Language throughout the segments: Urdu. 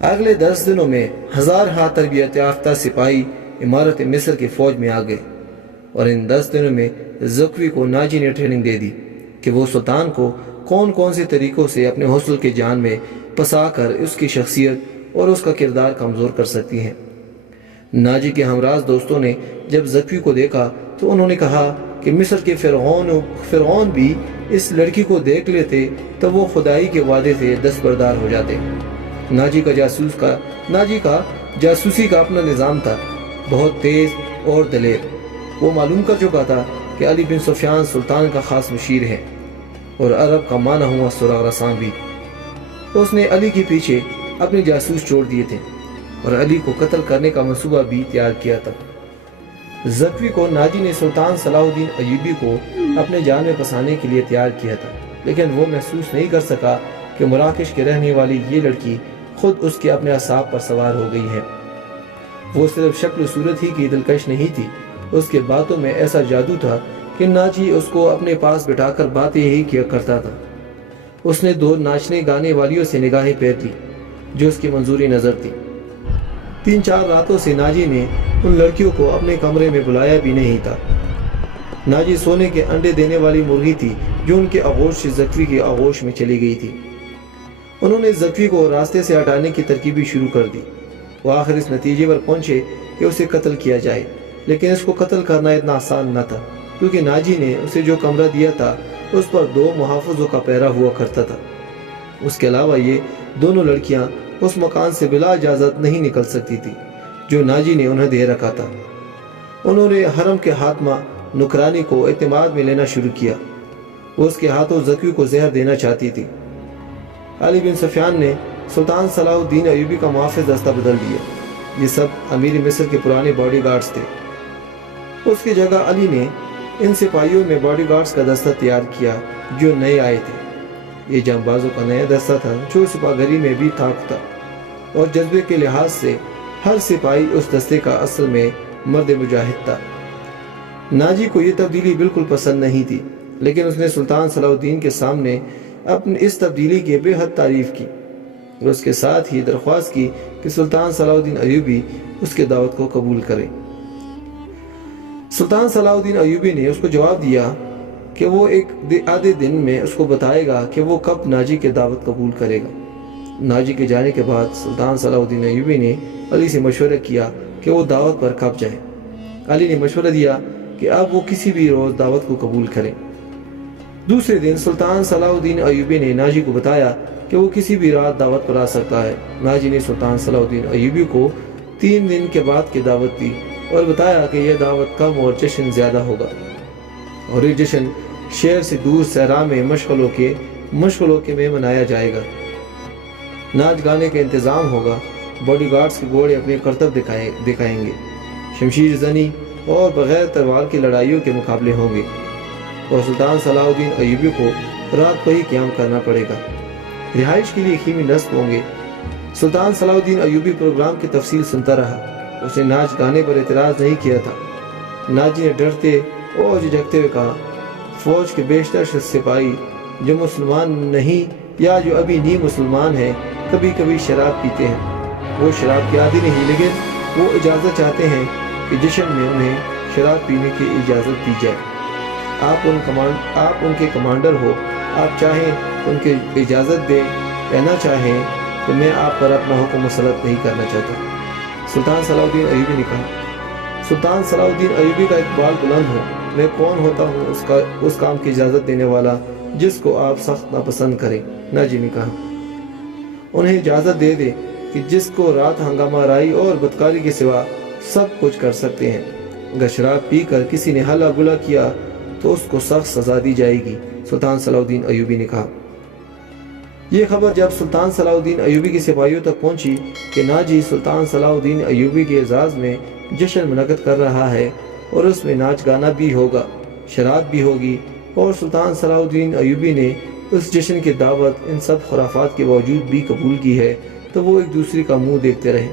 اگلے 10 دنوں میں 1000 تربیت یافتہ سپاہی امارت مصر کی فوج میں آ گئے، اور ان 10 دنوں میں زکوی کو ناجی نے ٹریننگ دے دی کہ وہ سلطان کو کون کون سے طریقوں سے اپنے حسن کے جان میں پسا کر اس کی شخصیت اور اس کا کردار کمزور کر سکتی ہیں۔ ناجی کے ہمراز دوستوں نے جب زکوی کو دیکھا تو انہوں نے کہا کہ مصر کے فرعون بھی اس لڑکی کو دیکھ لیتے تو وہ خدائی کے وعدے سے دستبردار ہو جاتے۔ ناجی کا جاسوسی کا اپنا نظام تھا، بہت تیز اور دلیر۔ وہ معلوم کر چکا تھا کہ علی بن سفیان سلطان کا خاص مشیر ہے اور عرب کا مانا ہوا سراغ رساں بھی۔ اس نے علی کے پیچھے اپنے جاسوس چھوڑ دیے تھے اور علی کو قتل کرنے کا منصوبہ بھی تیار کیا تھا۔ زکوی کو ناجی نے سلطان صلاح الدین ایوبی کو اپنے جان میں پسانے کے لیے تیار کیا تھا، لیکن وہ محسوس نہیں کر سکا کہ مراکش کے رہنے والی یہ لڑکی خود اس کے اپنے اعصاب پر سوار ہو گئی ہے۔ وہ صرف شکل و صورت ہی کی دلکش نہیں تھی، اس کے باتوں میں ایسا جادو تھا کہ ناجی اس کو اپنے پاس بٹھا کر باتیں ہی کیا کرتا تھا۔ اس نے 2 ناچنے گانے والیوں سے نگاہیں پھیر لی جو اس کی منظوری نظر تھی۔ 3-4 راتوں سے ناجی نے ان لڑکیوں کو اپنے کمرے میں بلایا بھی نہیں تھا۔ ناجی سونے کے انڈے دینے والی مرغی تھی جو ان کے آغوش سے زکوی کے آغوش میں چلی گئی تھی۔ انہوں نے زکوی کو راستے سے ہٹانے کی ترکیبیں شروع کر دی۔ وہ آخر اس نتیجے پر پہنچے کہ اسے قتل کیا جائے، لیکن اس کو قتل کرنا اتنا آسان نہ تھا، کیونکہ ناجی نے اسے جو کمرہ دیا تھا اس پر 2 محافظوں کا پہرا ہوا کرتا تھا۔ اس کے علاوہ یہ دونوں لڑکیاں اس مکان سے بلا اجازت نہیں نکل سکتی تھی جو ناجی نے انہیں دے رکھا تھا۔ انہوں نے حرم کے حاکمہ نکرانی کو اعتماد میں لینا شروع کیا۔ وہ اس کے ہاتھوں زکوی کو زہر دینا چاہتی تھی۔ علی بن سفیان نے سلطان صلاح الدین ایوبی کا محافظ دستہ بدل دیا۔ یہ سب امیر مصر کے پرانے باڈی گارڈز تھے۔ اس کی جگہ علی نے ان سپاہیوں میں باڈی گارڈز کا دستہ تیار کیا جو نئے آئے تھے۔ یہ جانبازوں کا نیا دستہ تھا جو سپاہگری میں بھی طاقت تھا، اور جذبے کے لحاظ سے ہر سپاہی اس دستے کا اصل میں مرد مجاہد تھا۔ ناجی کو یہ تبدیلی بالکل پسند نہیں تھی، لیکن اس نے سلطان صلاح الدین کے سامنے اپنی اس تبدیلی کی بے حد تعریف کی اور اس کے ساتھ ہی درخواست کی کہ سلطان صلاح الدین ایوبی اس کے دعوت کو قبول کرے۔ سلطان صلاح الدین ایوبی نے اس کو جواب دیا کہ وہ ایک آدھے دن میں اس کو بتائے گا کہ وہ کب ناجی کے دعوت قبول کرے گا۔ ناجی کے جانے کے بعد سلطان صلاح الدین ایوبی نے علی سے مشورہ کیا کہ وہ دعوت پر کب جائے۔ علی نے مشورہ دیا کہ اب وہ کسی بھی روز دعوت کو قبول کریں۔ دوسرے دن سلطان صلاح الدین ایوبی نے ناجی کو بتایا کہ وہ کسی بھی رات دعوت پر آ سکتا ہے۔ ناجی نے سلطان صلاح الدین ایوبی کو 3 دن کے بعد کی دعوت دی اور بتایا کہ یہ دعوت کم اور جشن زیادہ ہوگا، اور یہ جشن شہر سے دور صحرا میں مشغلوں کے میں منایا جائے گا۔ ناچ گانے کا انتظام ہوگا، باڈی گارڈز کے گھوڑے اپنے کرتب دکھائیں گے، شمشیر زنی اور بغیر تلوار کی لڑائیوں کے مقابلے ہوں گے، اور سلطان صلاح الدین ایوبی کو رات کو ہی قیام کرنا پڑے گا۔ رہائش کے لیے خیمے نصب ہوں گے۔ سلطان صلاح الدین ایوبی پروگرام کی تفصیل سنتا رہا۔ اس نے ناچ گانے پر اعتراض نہیں کیا تھا۔ ناجی نے ڈرتے اور جھجکتے ہوئے کہا، فوج کے بیشتر سپاہی جو مسلمان نہیں یا جو ابھی نہیں مسلمان ہیں کبھی کبھی شراب پیتے ہیں۔ وہ شراب کے عادی نہیں، لیکن وہ اجازت چاہتے ہیں کہ جشن میں انہیں شراب پینے کی اجازت دی جائے۔ آپ ان کے کمانڈر ہو، آپ چاہیں تو ان کی اجازت دیں یا نہ چاہیں تو میں آپ پر اپنا حکم مسلط نہیں کرنا چاہتا۔ سلطان صلاح الدین ایوبی نے کہا، سلطان صلاح الدین ایوبی کا اقبال بلند ہو، میں کون ہوتا ہوں اس کام کی اجازت دینے والا جس کو آپ سخت ناپسند کریں۔ ناجی نے کہا، انہیں اجازت دے دے کہ جس کو رات ہنگامہ رائی اور بدکاری کے سوا سب کچھ کر سکتے ہیں، اگر شراب پی کر کسی نے ہلا گلا کیا تو اس کو سخت سزا دی جائے گی۔ سلطان صلاح الدین ایوبی نے کہا۔ یہ خبر جب سلطان صلاح الدین ایوبی کے سپاہیوں تک پہنچی کہ ناجی سلطان صلاح الدین ایوبی کے اعزاز میں جشن منعقد کر رہا ہے اور اس میں ناچ گانا بھی ہوگا، شراب بھی ہوگی، اور سلطان صلاح الدین ایوبی نے اس جشن کی دعوت ان سب خرافات کے باوجود بھی قبول کی ہے، تو وہ ایک دوسرے کا منہ دیکھتے رہے۔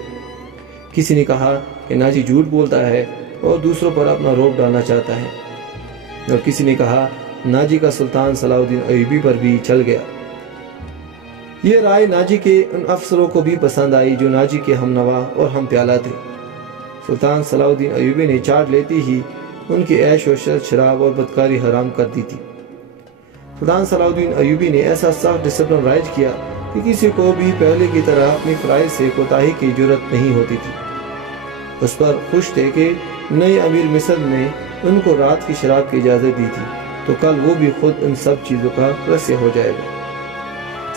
کسی نے کہا کہ ناجی جھوٹ بولتا ہے اور دوسروں پر اپنا روب ڈالنا چاہتا ہے، اور کسی نے کہا ناجی کا سلطان صلاح الدین ایوبی پر بھی چل گیا۔ یہ رائے ناجی کے ان افسروں کو بھی پسند آئی جو ناجی کے ہم نوا اور ہم پیالہ تھے۔ سلطان صلاح الدین ایوبی نے چاٹ لیتی ہی ان کی عیش و عشرت، شراب اور بدکاری حرام کر دی تھی۔ سلطان صلاح الدین ایوبی نے ایسا سخت ڈسپلن رائج کیا کہ کسی کو بھی پہلے کی طرح اپنی فرائض سے کوتاہی کی جرت نہیں ہوتی تھی۔ اس پر خوش تھے کہ نئے امیر مصر نے ان کو رات کی شراب کی اجازت دی تھی، تو کل وہ بھی خود ان سب چیزوں کا رسیا ہو جائے گا۔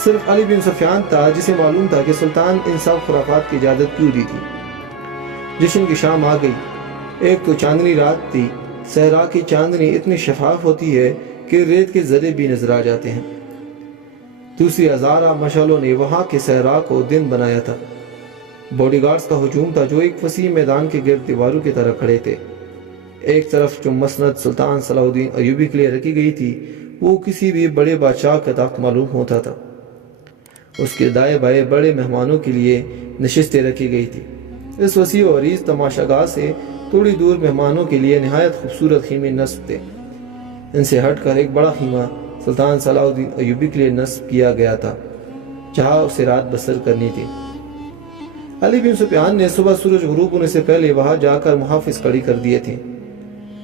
صرف علی بن سفیان تھا جسے معلوم تھا کہ سلطان ان سب خرافات کی اجازت کیوں دی تھی۔ جشن کی شام آ گئی۔ ایک تو چاندنی رات تھی۔ صحرا کی چاندنی اتنی شفاف ہوتی ہے کہ ریت کے ذرے بھی نظر آ جاتے ہیں۔ دوسری ہزارہ مشعلوں نے وہاں کے صحرا کو دن بنایا تھا۔ باڈی گارڈز کا ہجوم تھا جو ایک وسیع میدان کے گرد دیواروں کی طرح کھڑے تھے۔ ایک طرف جو مسند سلطان صلاح الدین ایوبی کے لیے رکھی گئی تھی وہ کسی بھی بڑے بادشاہ کا تخت معلوم ہوتا تھا۔ اس کے دائیں بائیں بڑے مہمانوں کے لیے نشستیں رکھی گئی تھی۔ اس وسیع و عریض تماشا گاہ سے تھوڑی دور مہمانوں کے لیے نہایت خوبصورت خیمے نصب تھے۔ ان سے ہٹ کر ایک بڑا خیمہ سلطان صلاح الدین ایوبی کے لیے نصب کیا گیا تھا جہاں اسے رات بسر کرنی تھی۔ علی بن سفیان نے صبح سورج غروب ہونے سے پہلے وہاں جا کر محافظ کھڑی کر دیے تھے۔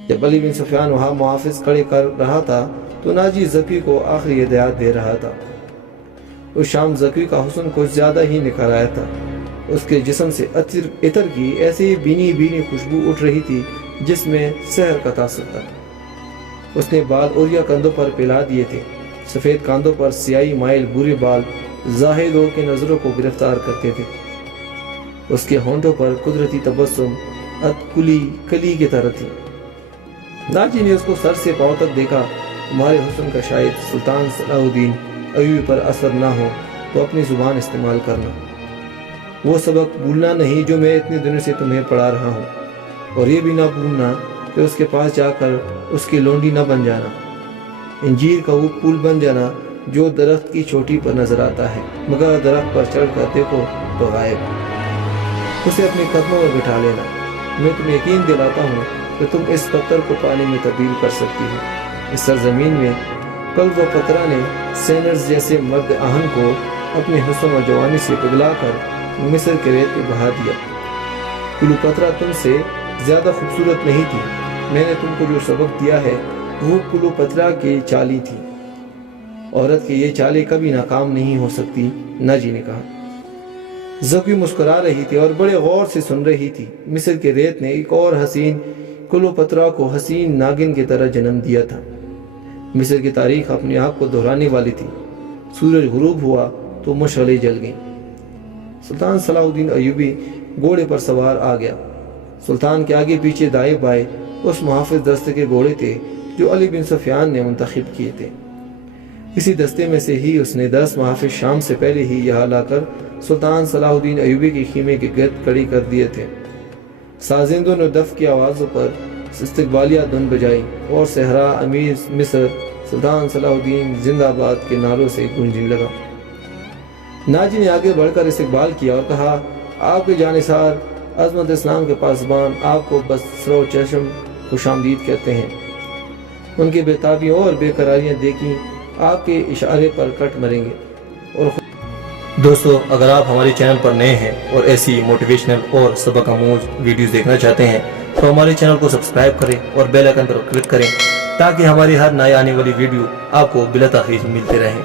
جب علی بن سفیان وہاں محافظ کھڑے کر رہا تھا تو ناجی زکی کو آخری ہدایات دے رہا تھا۔ اس شام زکی کا حسن کچھ زیادہ ہی نکھر آیا تھا۔ اس کے جسم سے عطر کی ایسی بینی بینی خوشبو اٹھ رہی تھی جس میں سحر کا تاثر تھا۔ اس نے بال اوریا کندھوں پر پھیلا دیے تھے۔ سفید کاندھوں پر سیاہی مائل برے بال زاہدوں کے نظروں کو گرفتار کرتے تھے۔ اس کے ہونٹوں پر قدرتی تبسم اتکلی کلی کی طرح تھی۔ ناجی نے اس کو سر سے پاؤں تک دیکھا۔ تمہارے حسن کا شاید سلطان صلاح الدین ایوبی پر اثر نہ ہو تو اپنی زبان استعمال کرنا۔ وہ سبق بھولنا نہیں جو میں اتنے دنوں سے تمہیں پڑھا رہا ہوں، اور یہ بھی نہ بھولنا کہ اس کے پاس جا کر اس کی لونڈی نہ بن جانا، انجیر کا وہ پھول بن جانا جو درخت کی چوٹی پر نظر آتا ہے مگر درخت پر چڑھ کر دیکھو تو غائب۔ اسے اپنے قدموں میں بٹھا لینا۔ میں تمہیں یقین دلاتا ہوں کہ تم اس پتھر کو پانی میں تبدیل کر سکتی ہو۔ اس سرزمین میں کلب و پترا نے سینرز جیسے مرد آہن کو اپنے حسن و جوانی سے پگلا کر مصر کے ریت پہ بہا دیا۔ کلوپترا تم سے زیادہ خوبصورت نہیں تھی۔ میں نے تم کو جو سبق دیا ہے وہ کلوپترا کی چالی تھی۔ عورت کی یہ چالیں کبھی ناکام نہیں ہو سکتی، ناجی نے کہا۔ زکی مسکرا رہی تھی اور بڑے غور سے سن رہی تھی۔ مصر کے ریت نے ایک اور حسین کلوپترا کو حسین ناگن کی طرح جنم دیا تھا۔ مصر کی تاریخ اپنے آپ کو دہرانے والی تھی۔ سورج غروب ہوا تو مشعلیں جل گئیں۔ سلطان صلاح الدین ایوبی گھوڑے پر سوار آ گیا۔ سلطان کے آگے پیچھے دائیں بائیں اس محافظ دستے کے گھوڑے تھے جو علی بن سفیان نے منتخب کیے تھے۔ اسی دستے میں سے ہی اس نے 10 محافظ شام سے پہلے ہی یہاں لا کر سلطان صلاح الدین ایوبی کے خیمے کے گرد کھڑی کر دیے تھے۔ سازندوں نے دف کی آوازوں پر استقبالیہ دھن بجائی اور صحرا امیر مصر سلطان صلاح الدین زندہ باد کے نعروں سے گونجنے لگا۔ ناجی نے آگے بڑھ کر استقبال کیا اور کہا، آپ کے جانثار عظمت اسلام کے پاسبان آپ کو بصر و چشم خوش آمدید کہتے ہیں۔ ان کی بےتابیوں اور بے قراریاں دیکھی آپ کے اشارے پر کٹ مریں گے۔ اور دوستو، اگر آپ ہمارے چینل پر نئے ہیں اور ایسی موٹیویشنل اور سبق آموز ویڈیوز دیکھنا چاہتے ہیں تو ہمارے چینل کو سبسکرائب کریں اور بیل آئکن پر کلک کریں تاکہ ہماری ہر نئے آنے والی ویڈیو آپ کو بلا تاخیر ملتے رہیں۔